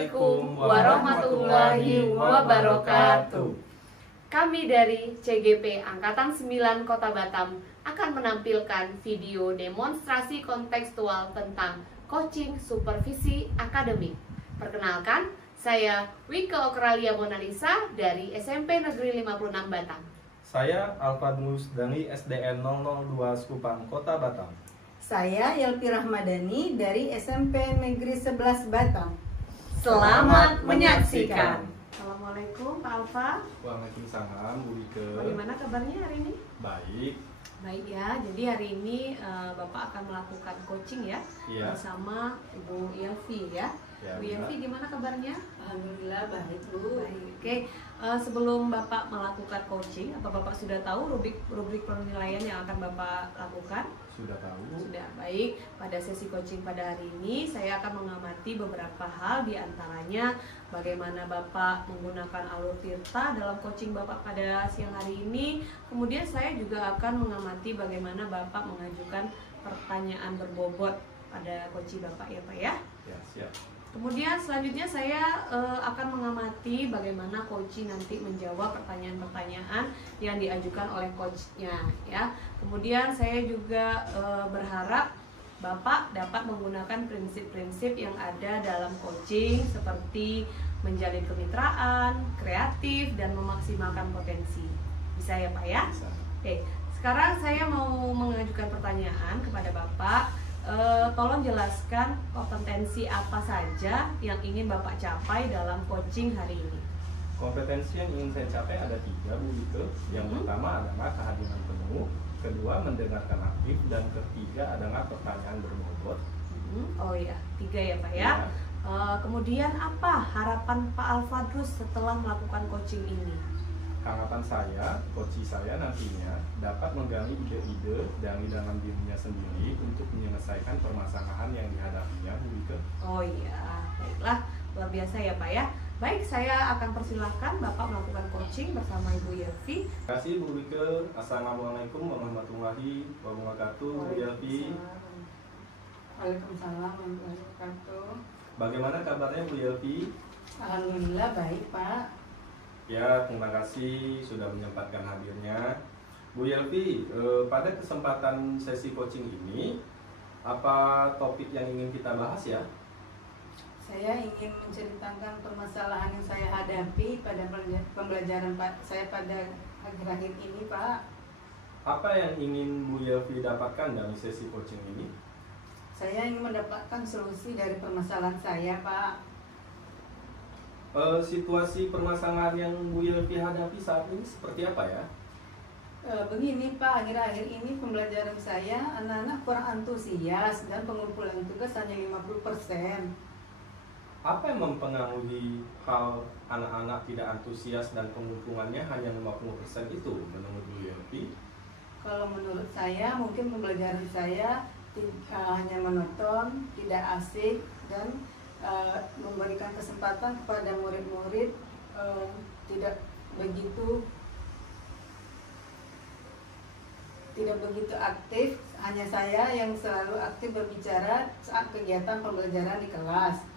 Assalamualaikum warahmatullahi wabarakatuh. Kami dari CGP Angkatan 9 Kota Batam akan menampilkan video demonstrasi kontekstual tentang coaching supervisi akademik. Perkenalkan, saya Wike Okralia Monalisa dari SMP Negeri 56 Batam. Saya Alfad Musdani SDN 002 Sekupang Kota Batam. Saya Yelpi Rahmadani dari SMP Negeri 11 Batam. Selamat menyaksikan. Assalamualaikum Pak Alfa. Waalaikumsalam Bu Wike. Bagaimana kabarnya hari ini? Baik. Baik ya, jadi hari ini Bapak akan melakukan coaching ya, bersama Ibu Yelvi ya. Bu Yelvi gimana kabarnya? Alhamdulillah baik Bu. Baik. Oke, sebelum Bapak melakukan coaching, apa Bapak sudah tahu rubrik penilaian yang akan Bapak lakukan? Sudah tahu. Sudah, baik. Pada sesi coaching pada hari ini saya akan mengamati beberapa hal, diantaranya bagaimana Bapak menggunakan alur tirta dalam coaching Bapak pada siang hari ini. Kemudian saya juga akan mengamati bagaimana Bapak mengajukan pertanyaan berbobot pada coaching Bapak ya Pak ya. Ya, siap. Kemudian selanjutnya saya akan mengamati bagaimana coaching nanti menjawab pertanyaan-pertanyaan yang diajukan oleh coachnya ya. Kemudian saya juga berharap Bapak dapat menggunakan prinsip-prinsip yang ada dalam coaching seperti menjalin kemitraan, kreatif, dan memaksimalkan potensi. Bisa ya Pak ya? Bisa. Oke, sekarang saya mau mengajukan pertanyaan kepada Bapak. Tolong jelaskan kompetensi apa saja yang ingin Bapak capai dalam coaching hari ini. Kompetensi yang ingin saya capai ada 3 Bu Wike. Yang pertama adalah kehadiran penuh, kedua mendengarkan aktif, dan ketiga adalah pertanyaan berbobot. Oh ya, 3 ya Pak ya. Kemudian apa harapan Pak Alfadrus setelah melakukan coaching ini? Harapan saya, coach saya nantinya dapat menggali ide-ide dari dalam dirinya sendiri untuk menyelesaikan permasalahan yang dihadapinya, Bu Wike. Oh iya, baiklah, luar biasa ya Pak ya. Baik, saya akan persilahkan Bapak melakukan coaching bersama Ibu Yelvi. Terima kasih Bu Wike. Assalamualaikum warahmatullahi wabarakatuh, Bu Yelvi. Waalaikumsalam warahmatullahi wabarakatuh. Bagaimana kabarnya Bu Yelvi? Alhamdulillah baik Pak. Ya, terima kasih sudah menyempatkan hadirnya. Bu Yelvi, pada kesempatan sesi coaching ini, apa topik yang ingin kita bahas ya? Saya ingin menceritakan permasalahan yang saya hadapi pada pembelajaran saya pada akhir-akhir ini Pak. Apa yang ingin Bu Yelvi dapatkan dari sesi coaching ini? Saya ingin mendapatkan solusi dari permasalahan saya Pak. Situasi permasalahan yang Bu Yelvi hadapi saat ini seperti apa ya? Begini Pak, akhir-akhir ini pembelajaran saya anak-anak kurang antusias dan pengumpulan tugas hanya 50%. Apa yang mempengaruhi hal anak-anak tidak antusias dan pengumpulannya hanya 50% itu menurut Bu Yelvi? Kalau menurut saya mungkin pembelajaran saya hanya monoton, tidak asik, dan memberikan kesempatan kepada murid-murid tidak begitu aktif. Hanya saya yang selalu aktif berbicara saat kegiatan pembelajaran di kelas.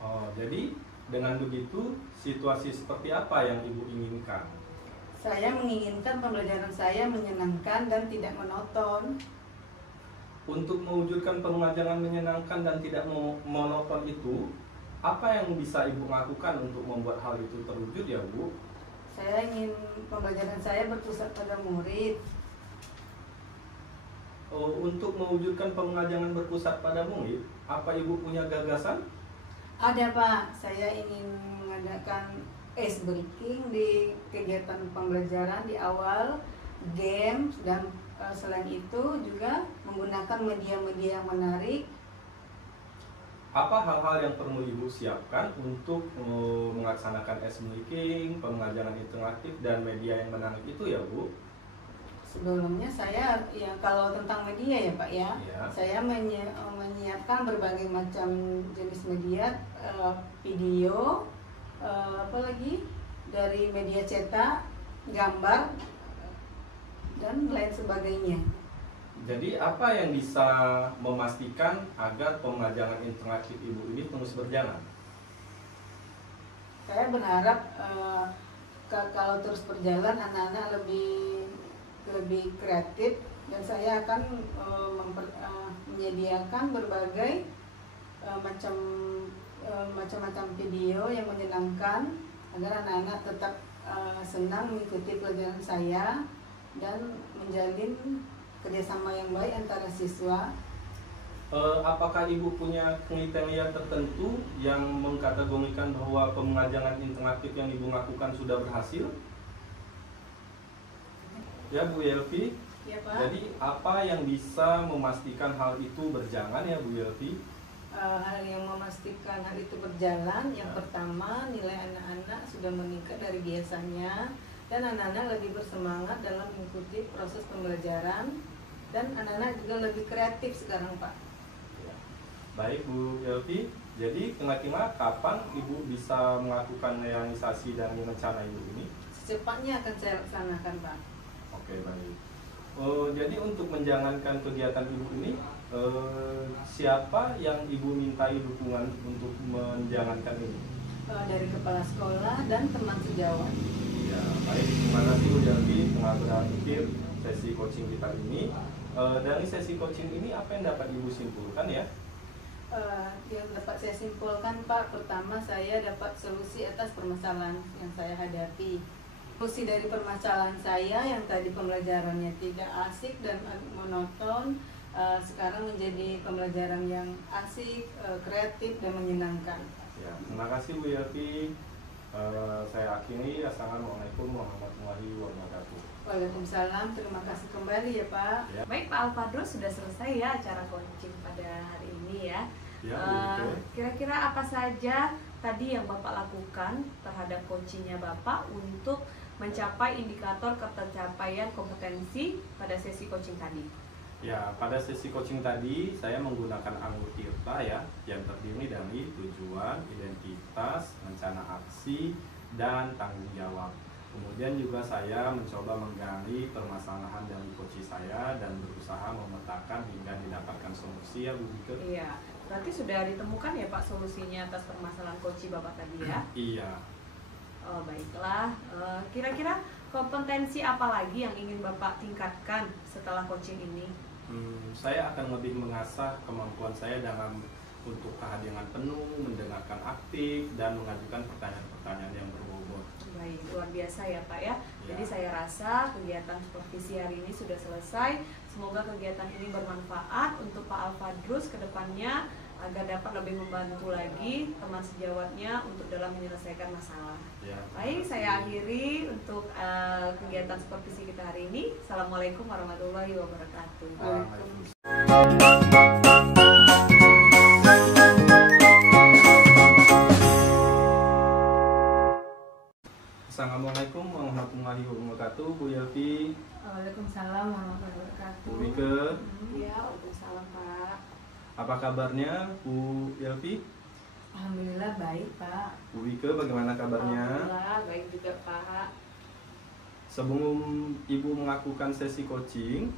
Oh, jadi dengan begitu situasi seperti apa yang Ibu inginkan? Saya menginginkan pembelajaran saya menyenangkan dan tidak monoton. Untuk mewujudkan pengajaran menyenangkan dan tidak monoton itu, apa yang bisa Ibu lakukan untuk membuat hal itu terwujud ya Bu? Saya ingin pembelajaran saya berpusat pada murid. Untuk mewujudkan pengajaran berpusat pada murid, apa Ibu punya gagasan? Ada Pak, saya ingin mengadakan ice breaking di kegiatan pembelajaran di awal, games, dan selain itu juga menggunakan media-media yang menarik. Apa hal-hal yang perlu Ibu siapkan untuk melaksanakan e-breaking, pengajaran interaktif, dan media yang menarik itu ya Bu? Sebelumnya saya ya kalau tentang media ya Pak ya, saya menyiapkan berbagai macam jenis media, video, apalagi dari media cetak, gambar, dan lain sebagainya. Jadi apa yang bisa memastikan agar pembelajaran interaktif Ibu ini terus berjalan? saya berharap kalau terus berjalan anak-anak lebih kreatif, dan saya akan menyediakan berbagai macam-macam video yang menyenangkan agar anak-anak tetap senang mengikuti pelajaran saya dan menjalin kerjasama yang baik antara siswa. Apakah Ibu punya kriteria tertentu yang mengkategorikan bahwa pembelajaran interaktif yang Ibu lakukan sudah berhasil? Ya Bu Yelvi, Ya Pak. jadi apa yang bisa memastikan hal itu berjalan ya Bu Yelvi? Hal yang memastikan hal itu berjalan, yang pertama nilai anak-anak sudah meningkat dari biasanya, dan anak-anak lebih bersemangat dalam mengikuti proses pembelajaran, dan anak-anak juga lebih kreatif sekarang Pak. Baik Bu Yelvi, jadi kira-kira kapan Ibu bisa melakukan realisasi dari rencana Ibu ini? Secepatnya akan saya laksanakan Pak. Oke baik. Jadi untuk menjalankan kegiatan Ibu ini, siapa yang Ibu mintai dukungan untuk menjalankan ini? Dari kepala sekolah dan teman sejawat. Ya, baik. Terima kasih Bu Yelvi telah berakhir sesi coaching kita ini. Dari sesi coaching ini apa yang dapat Ibu simpulkan ya? Yang dapat saya simpulkan Pak, pertama saya dapat solusi atas permasalahan yang saya hadapi. Solusi dari permasalahan saya yang tadi pembelajarannya tidak asik dan monoton, sekarang menjadi pembelajaran yang asik, kreatif dan menyenangkan. Ya, terima kasih Bu Yelvi. Saya akhiri. Assalamualaikum warahmatullahi wabarakatuh. Waalaikumsalam, terima kasih kembali ya Pak. Ya. Baik Pak Alfadrus, sudah selesai ya acara coaching pada hari ini ya. Ya, betul. Kira-kira apa saja tadi yang Bapak lakukan terhadap coachingnya Bapak untuk mencapai indikator ketercapaian kompetensi pada sesi coaching tadi? Ya, pada sesi coaching tadi saya menggunakan Anggur Tirta ya, yang terdiri dari tujuan, identitas, rencana aksi, dan tanggung jawab. Kemudian juga saya mencoba menggali permasalahan dari coach saya dan berusaha memetakan hingga didapatkan solusi ya Bu Bike. Iya, berarti sudah ditemukan ya Pak solusinya atas permasalahan coach Bapak tadi ya? Iya. Oh baiklah, kira-kira kompetensi apa lagi yang ingin Bapak tingkatkan setelah coaching ini? Saya akan lebih mengasah kemampuan saya dalam untuk kehadiran penuh, mendengarkan aktif, dan mengajukan pertanyaan-pertanyaan yang berbobot. Baik, luar biasa ya Pak ya. Jadi Ya. saya rasa kegiatan supervisi hari ini sudah selesai. Semoga kegiatan ini bermanfaat untuk Pak Alfadrus ke depannya agar dapat lebih membantu lagi teman sejawatnya untuk dalam menyelesaikan masalah. Ya, Baik, saya akhiri untuk kegiatan supervisi kita hari ini. Assalamualaikum warahmatullahi wabarakatuh. Waalaikumsalam. Assalamualaikum warahmatullahi wabarakatuh, Bu Yelvi, Waalaikumsalam warahmatullahi wabarakatuh. Bu Mike. Ya, waalaikumsalam Pak. Apa kabarnya Bu Yelvi? Alhamdulillah baik Pak. Bu Mike bagaimana kabarnya? Alhamdulillah baik juga Pak. Sebelum Ibu melakukan sesi coaching,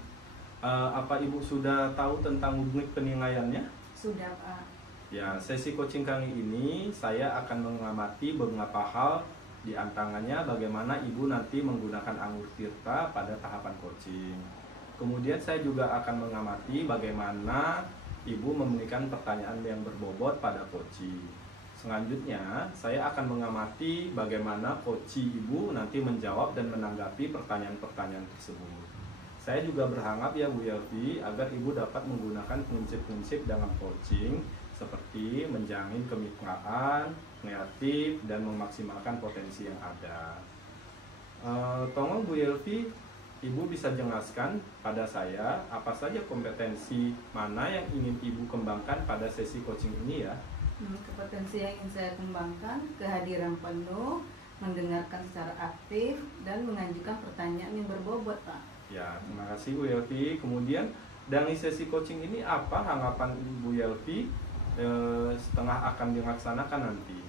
apa Ibu sudah tahu tentang unit penilaiannya? Sudah Pak. Ya, sesi coaching kali ini saya akan mengamati beberapa hal, di antaranya bagaimana Ibu nanti menggunakan Anggur Tirta pada tahapan coaching. Kemudian saya juga akan mengamati bagaimana Ibu memberikan pertanyaan yang berbobot pada coaching. Selanjutnya, saya akan mengamati bagaimana coaching Ibu nanti menjawab dan menanggapi pertanyaan-pertanyaan tersebut. Saya juga berharap ya Bu Yelvi agar Ibu dapat menggunakan prinsip-prinsip dalam coaching seperti menjamin kemitraan, kreatif, dan memaksimalkan potensi yang ada. Tolong Bu Yelvi, Ibu bisa jelaskan pada saya apa saja kompetensi mana yang ingin Ibu kembangkan pada sesi coaching ini ya? Kompetensi yang ingin saya kembangkan, kehadiran penuh, mendengarkan secara aktif, dan mengajukan pertanyaan yang berbobot Pak. Ya, terima kasih Bu Yelvi. Kemudian dari sesi coaching ini apa harapan Bu Yelvi setelah akan dilaksanakan nanti?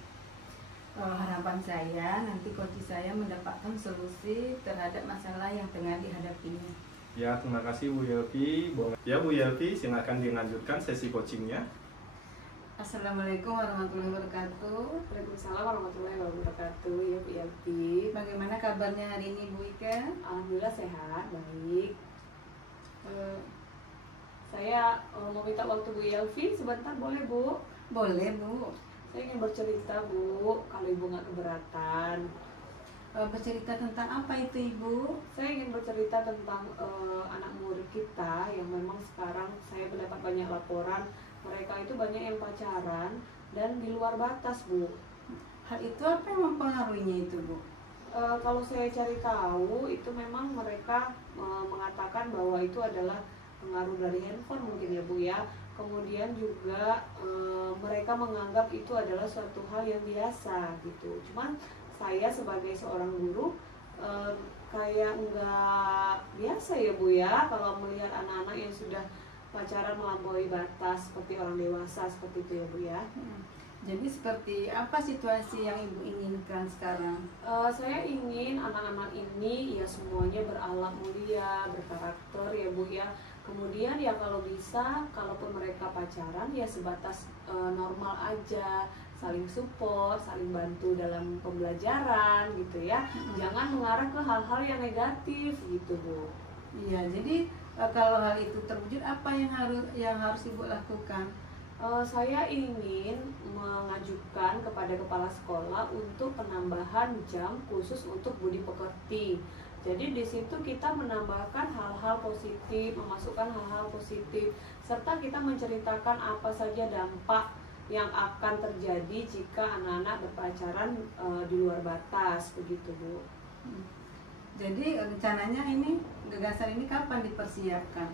Harapan saya nanti coach saya mendapatkan solusi terhadap masalah yang tengah dihadapinya. Ya, terima kasih Bu Yelvi. Ya Bu Yelvi, silakan dilanjutkan sesi coachingnya. Assalamualaikum warahmatullahi wabarakatuh. Waalaikumsalam warahmatullahi wabarakatuh. Ya Bu Yelvi. Bagaimana kabarnya hari ini Bu Ika? Alhamdulillah sehat, baik. Saya mau minta waktu Bu Yelvi sebentar, boleh Bu? Boleh Bu. Saya ingin bercerita Bu, kalau Ibu nggak keberatan. Bercerita tentang apa itu Ibu? Saya ingin bercerita tentang anak murid kita yang memang sekarang saya mendapat banyak laporan. Mereka itu banyak yang pacaran dan di luar batas Bu. Hal itu apa yang mempengaruhinya itu Bu? Kalau saya cari tahu itu memang mereka mengatakan bahwa itu adalah pengaruh dari handphone mungkin ya Bu ya. Kemudian juga mereka menganggap itu adalah suatu hal yang biasa gitu. Cuman saya sebagai seorang guru kayak nggak biasa ya Bu ya kalau melihat anak-anak yang sudah pacaran melampaui batas seperti orang dewasa seperti itu ya Bu ya. Jadi seperti apa situasi yang Ibu inginkan sekarang? Saya ingin anak-anak ini ya semuanya berakhlak mulia, berkarakter ya Bu ya. Kemudian ya kalau bisa, kalaupun mereka pacaran ya sebatas normal aja, saling support, saling bantu dalam pembelajaran gitu ya. Jangan mengarah ke hal-hal yang negatif gitu Bu. Iya, jadi kalau hal itu terwujud apa yang harus Ibu lakukan? Saya ingin mengajukan kepada kepala sekolah untuk penambahan jam khusus untuk budi pekerti. Jadi di situ kita menambahkan hal-hal positif, memasukkan hal-hal positif, serta kita menceritakan apa saja dampak yang akan terjadi jika anak-anak berpacaran di luar batas, begitu Bu. Jadi rencananya gagasan ini kapan dipersiapkan?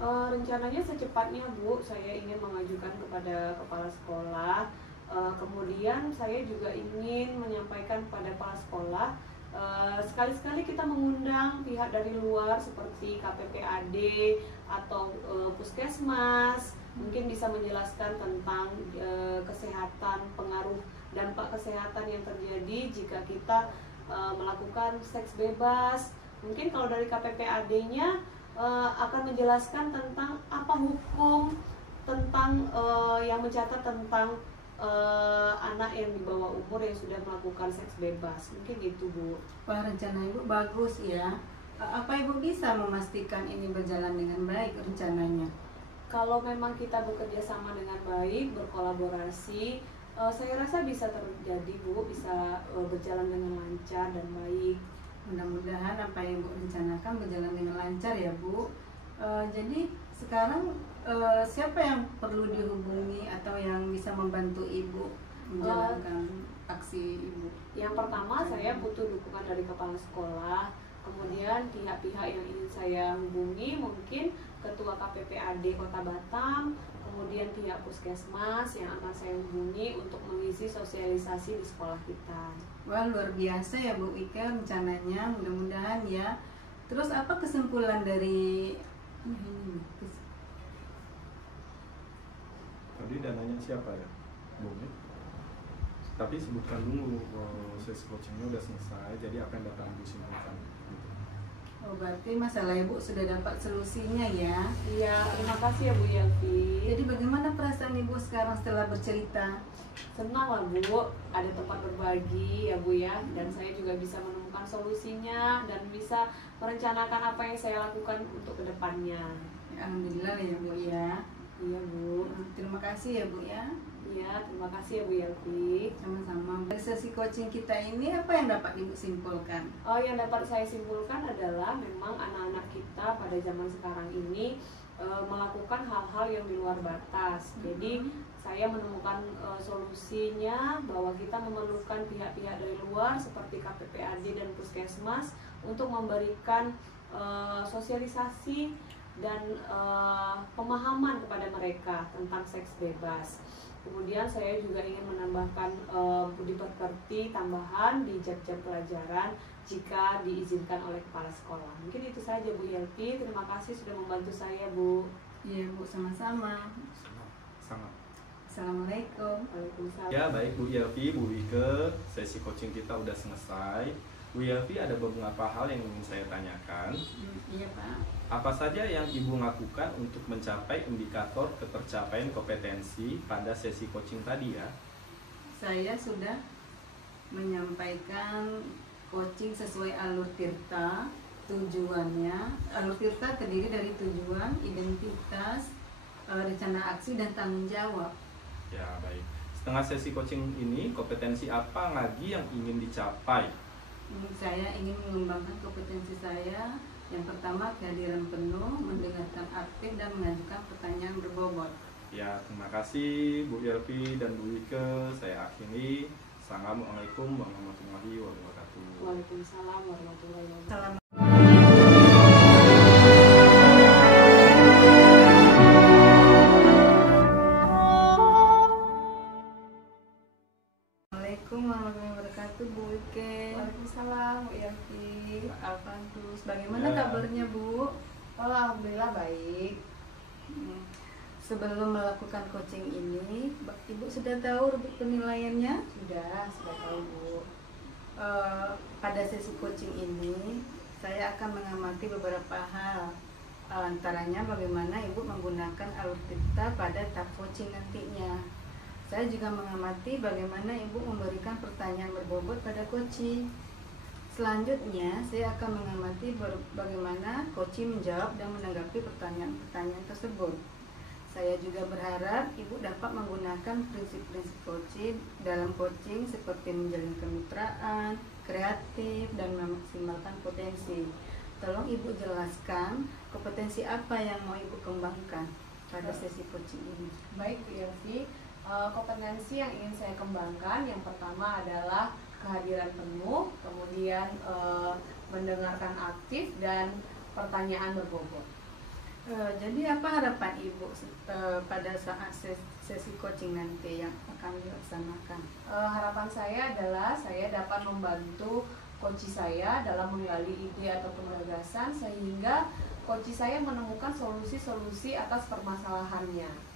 Rencananya secepatnya Bu, saya ingin mengajukan kepada kepala sekolah. Kemudian saya juga ingin menyampaikan kepada kepala sekolah, sekali-sekali kita mengundang pihak dari luar seperti KPPAD atau Puskesmas, mungkin bisa menjelaskan tentang kesehatan, pengaruh dampak kesehatan yang terjadi jika kita melakukan seks bebas. Mungkin kalau dari KPPAD-nya akan menjelaskan tentang apa hukum tentang yang mencatat tentang anak yang di bawah umur yang sudah melakukan seks bebas. Mungkin gitu Bu. Wah, rencana Ibu bagus ya. Apa Ibu bisa memastikan ini berjalan dengan baik rencananya? Kalau memang kita bekerja sama dengan baik, berkolaborasi, saya rasa bisa terjadi Bu, bisa berjalan dengan lancar dan baik. Mudah-mudahan apa yang Ibu rencanakan berjalan dengan lancar ya Bu. Jadi sekarang siapa yang perlu dihubungi atau yang bisa membantu Ibu menjalankan aksi Ibu? Yang pertama saya butuh dukungan dari kepala sekolah. Kemudian pihak-pihak yang ingin saya hubungi mungkin Ketua KPPAD Kota Batam, kemudian pihak Puskesmas yang akan saya hubungi untuk mengisi sosialisasi di sekolah kita. Wah, luar biasa ya Bu Ika rencananya, mudah-mudahan ya. Terus apa kesimpulan dari Tadi dananya siapa ya? Bumi. Tapi sebutkan dulu sesi coachingnya udah selesai, jadi apa yang datang Ibu simpulkan? Gitu. Oh, berarti masalah Ibu sudah dapat solusinya ya. Iya, terima kasih ya Bu Yelvi. Jadi bagaimana perasaan Ibu sekarang setelah bercerita? Senang lah Bu, ada tempat berbagi ya Bu ya. Dan saya juga bisa menemukan solusinya dan bisa merencanakan apa yang saya lakukan untuk kedepannya. Ya, alhamdulillah ya Bu ya. Iya Bu. Terima kasih ya Bu ya. Iya, terima kasih ya Bu Yelvi. Sama-sama. Dari sesi coaching kita ini apa yang dapat Ibu simpulkan? Yang dapat saya simpulkan adalah memang anak-anak kita pada zaman sekarang ini melakukan hal-hal yang di luar batas. Jadi saya menemukan solusinya bahwa kita memerlukan pihak-pihak dari luar seperti KPPAD dan Puskesmas untuk memberikan sosialisasi dan pemahaman kepada mereka tentang seks bebas. Kemudian saya juga ingin menambahkan budi pekerti tambahan di jam-jam pelajaran jika diizinkan oleh kepala sekolah. Mungkin itu saja Bu Yelvi. Terima kasih sudah membantu saya Bu. Iya Bu, sama-sama. Sangat. Assalamualaikum. Waalaikumsalam. Ya baik Bu Yelvi, Bu Ike, sesi coaching kita udah selesai. Bu Yelvi, ada beberapa hal yang ingin saya tanyakan. Iya Pak. Apa saja yang Ibu lakukan untuk mencapai indikator ketercapaian kompetensi pada sesi coaching tadi ya? Saya sudah menyampaikan coaching sesuai alur Tirta. Tujuannya, alur Tirta terdiri dari tujuan, identitas, rencana aksi, dan tanggung jawab. Ya, baik. Setengah sesi coaching ini, kompetensi apa lagi yang ingin dicapai? Saya ingin mengembangkan kompetensi saya. Yang pertama, kehadiran penuh, mendengarkan aktif, dan mengajukan pertanyaan berbobot. Ya, terima kasih Bu Yelvi dan Bu Wike. Saya akhiri. Assalamualaikum warahmatullahi wabarakatuh. Waalaikumsalam warahmatullahi wabarakatuh. Assalamualaikum warahmatullahi wabarakatuh, Bu Ike. Waalaikumsalam Bu Yelvi. Alfantus, bagaimana Ya. kabarnya Bu? Alhamdulillah baik. Sebelum melakukan coaching ini, Ibu sudah tahu rubrik penilaiannya? Sudah tahu Bu. Pada sesi coaching ini, saya akan mengamati beberapa hal. Antaranya bagaimana Ibu menggunakan alur Tirta pada tahap coaching nantinya. Saya juga mengamati bagaimana Ibu memberikan pertanyaan berbobot pada coaching. Selanjutnya, saya akan mengamati bagaimana coaching menjawab dan menanggapi pertanyaan-pertanyaan tersebut. Saya juga berharap Ibu dapat menggunakan prinsip-prinsip coaching dalam coaching seperti menjalin kemitraan, kreatif, dan memaksimalkan potensi. Tolong Ibu jelaskan kompetensi apa yang mau Ibu kembangkan pada sesi coaching ini. Baik Bu Yelvi, kompetensi yang ingin saya kembangkan yang pertama adalah kehadiran penuh, kemudian mendengarkan aktif, dan pertanyaan berbobot. Jadi apa harapan Ibu pada saat sesi coaching nanti yang akan dilaksanakan? Harapan saya adalah saya dapat membantu coach saya dalam menggali ide ataupun gagasan sehingga coach saya menemukan solusi-solusi atas permasalahannya.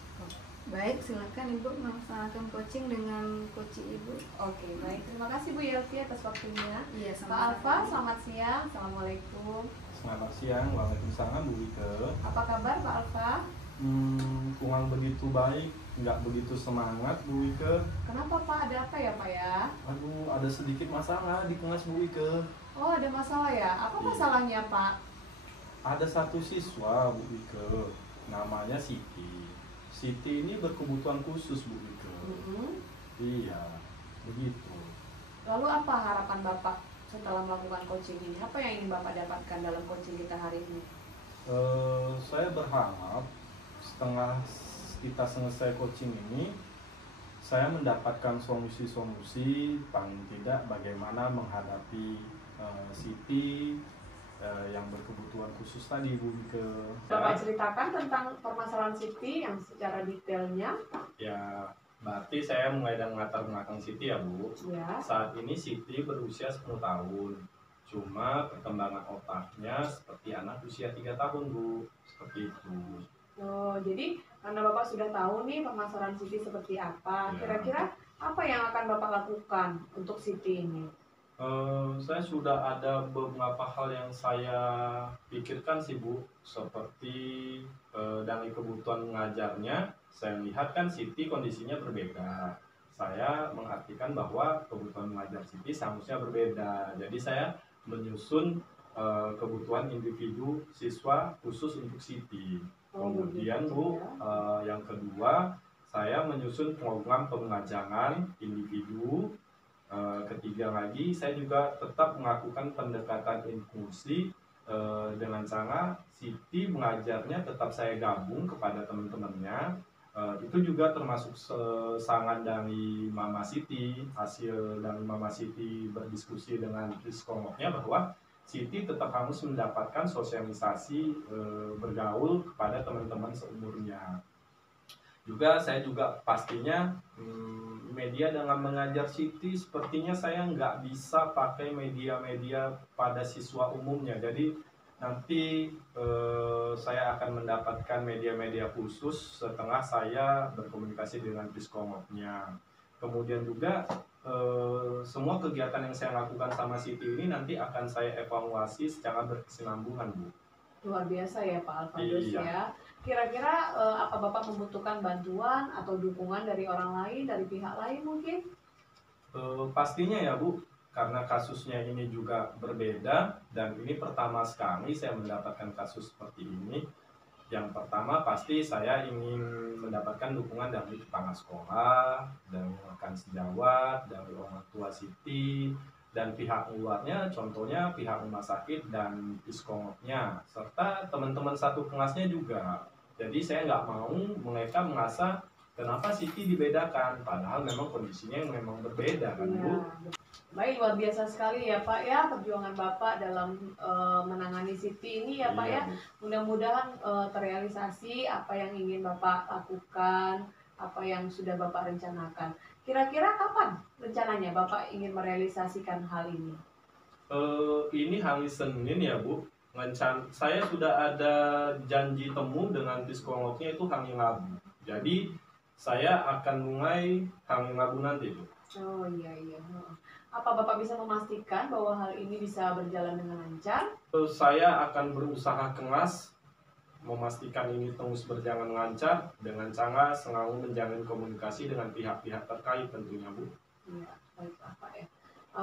Baik, silakan Ibu melaksanakan coaching dengan coach Ibu. Oke, baik. Terima kasih Bu Yelvi atas waktunya. Iya, Pak Alfa, selamat siang. Assalamualaikum. Selamat siang, waalaikumsalam Bu Wike. Apa kabar Pak Alfa? Kurang begitu baik, nggak begitu semangat Bu Wike. Kenapa Pak? Ada apa ya Pak ya? Aduh, ada sedikit masalah di kelas Bu Wike. Oh, ada masalah ya? Apa Iya. masalahnya Pak? Ada satu siswa Bu Wike, namanya Siti. Siti ini berkebutuhan khusus Bu Wike. Iya, begitu. Lalu apa harapan Bapak setelah melakukan coaching ini? Apa yang ingin Bapak dapatkan dalam coaching kita hari ini? Saya berharap setelah kita selesai coaching ini, saya mendapatkan solusi-solusi paling tidak bagaimana menghadapi Siti yang berkebutuhan khusus tadi Bu Wike. Bapak ceritakan tentang permasalahan Siti yang secara detailnya. Ya, berarti saya mulai dari latar belakang Siti ya Bu. Ya. Saat ini Siti berusia 10 tahun. Cuma perkembangan otaknya seperti anak usia 3 tahun Bu. Seperti itu. Oh, jadi karena Bapak sudah tahu nih permasalahan Siti seperti apa, Ya. kira-kira apa yang akan Bapak lakukan untuk Siti ini? Saya sudah ada beberapa hal yang saya pikirkan sih Bu. Seperti dari kebutuhan mengajarnya, saya lihat kan Siti kondisinya berbeda. Saya mengartikan bahwa kebutuhan mengajar Siti seharusnya berbeda. Jadi saya menyusun kebutuhan individu siswa khusus untuk Siti. Kemudian Bu, yang kedua, saya menyusun program pengajaran individu. Ketiga lagi, saya juga tetap melakukan pendekatan inklusi dengan cara Siti mengajarnya tetap saya gabung kepada teman-temannya. Itu juga termasuk saran dari Mama Siti, hasil dari Mama Siti berdiskusi dengan psikolognya bahwa Siti tetap harus mendapatkan sosialisasi bergaul kepada teman-teman seumurnya. Juga saya juga pastinya media dalam mengajar Siti sepertinya saya nggak bisa pakai media-media pada siswa umumnya. Jadi nanti saya akan mendapatkan media-media khusus setelah saya berkomunikasi dengan psikolognya. Kemudian juga semua kegiatan yang saya lakukan sama Siti ini nanti akan saya evaluasi secara berkesinambungan, Bu. Luar biasa ya Pak Alfadus Iya. ya. Kira-kira apa Bapak membutuhkan bantuan atau dukungan dari orang lain, dari pihak lain mungkin? Pastinya ya Bu, karena kasusnya ini juga berbeda dan ini pertama sekali saya mendapatkan kasus seperti ini. Yang pertama pasti saya ingin mendapatkan dukungan dari kepala sekolah, dari rekan sejawat, dari orang tua Siti, dan pihak luarnya, contohnya pihak rumah sakit dan psikolognya, serta teman-teman satu kelasnya juga. Jadi saya nggak mau mereka merasa kenapa Siti dibedakan, padahal memang kondisinya yang memang berbeda kan Bu. Ya. Baik, luar biasa sekali ya Pak ya perjuangan Bapak dalam menangani Siti ini ya Pak Iya, ya. Bu. Mudah-mudahan terrealisasi apa yang ingin Bapak lakukan, apa yang sudah Bapak rencanakan. Kira-kira kapan rencananya Bapak ingin merealisasikan hal ini? Ini hari Senin ya Bu. Saya sudah ada janji temu dengan psikolognya itu hari Rabu. Jadi saya akan mulai hari Rabu nanti Bu. Oh iya. Apa Bapak bisa memastikan bahwa hal ini bisa berjalan dengan lancar? Saya akan berusaha keras memastikan ini terus berjalan lancar dengan cara selalu menjalin komunikasi dengan pihak-pihak terkait tentunya Bu. Iya, baiklah Pak ya.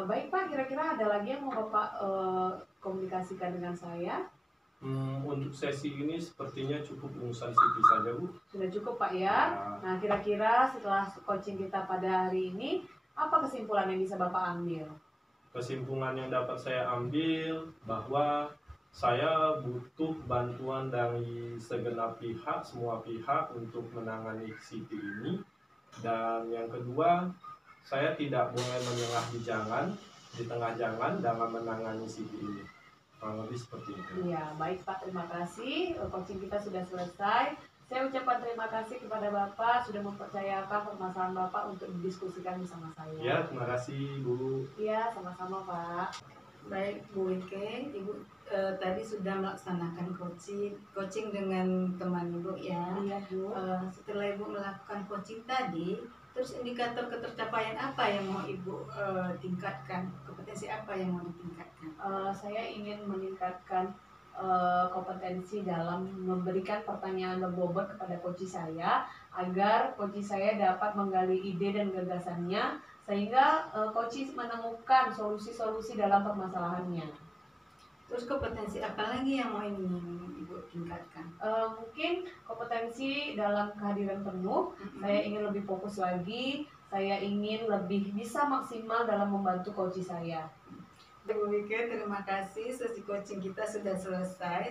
Baik Pak, kira-kira ada lagi yang mau Bapak komunikasikan dengan saya? Untuk sesi ini sepertinya cukup urusan Siti saja Bu. Sudah cukup Pak ya. Nah, kira-kira setelah coaching kita pada hari ini, apa kesimpulan yang bisa Bapak ambil? Kesimpulan yang dapat saya ambil bahwa saya butuh bantuan dari segenap pihak, semua pihak untuk menangani Siti ini. Dan yang kedua, saya tidak boleh menyerah di tengah jalan dalam menangani Siti ini. Kurang lebih seperti itu. Iya, baik Pak, terima kasih. Coaching kita sudah selesai. Saya ucapkan terima kasih kepada Bapak sudah mempercayakan permasalahan Bapak untuk didiskusikan bersama saya. Ya, terima kasih Bu. Iya, sama-sama Pak. Baik Bu Ike, Ibu tadi sudah melaksanakan coaching dengan teman Ibu ya. Iya Bu. Setelah Ibu melakukan coaching tadi, terus indikator ketercapaian apa yang mau Ibu tingkatkan? Kompetensi apa yang mau ditingkatkan? Saya ingin meningkatkan kompetensi dalam memberikan pertanyaan berbobot kepada coach saya agar coach saya dapat menggali ide dan gagasannya sehingga coach menemukan solusi-solusi dalam permasalahannya. Terus kompetensi apa lagi yang mau ingin Ibu tingkatkan? Mungkin kompetensi dalam kehadiran penuh. Saya ingin lebih fokus lagi. Saya ingin lebih bisa maksimal dalam membantu coach saya. Bu Ike, terima kasih. Sesi coaching kita sudah selesai.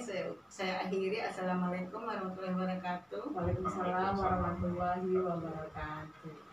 Saya akhiri. Assalamualaikum warahmatullahi wabarakatuh. Waalaikumsalam warahmatullahi wabarakatuh.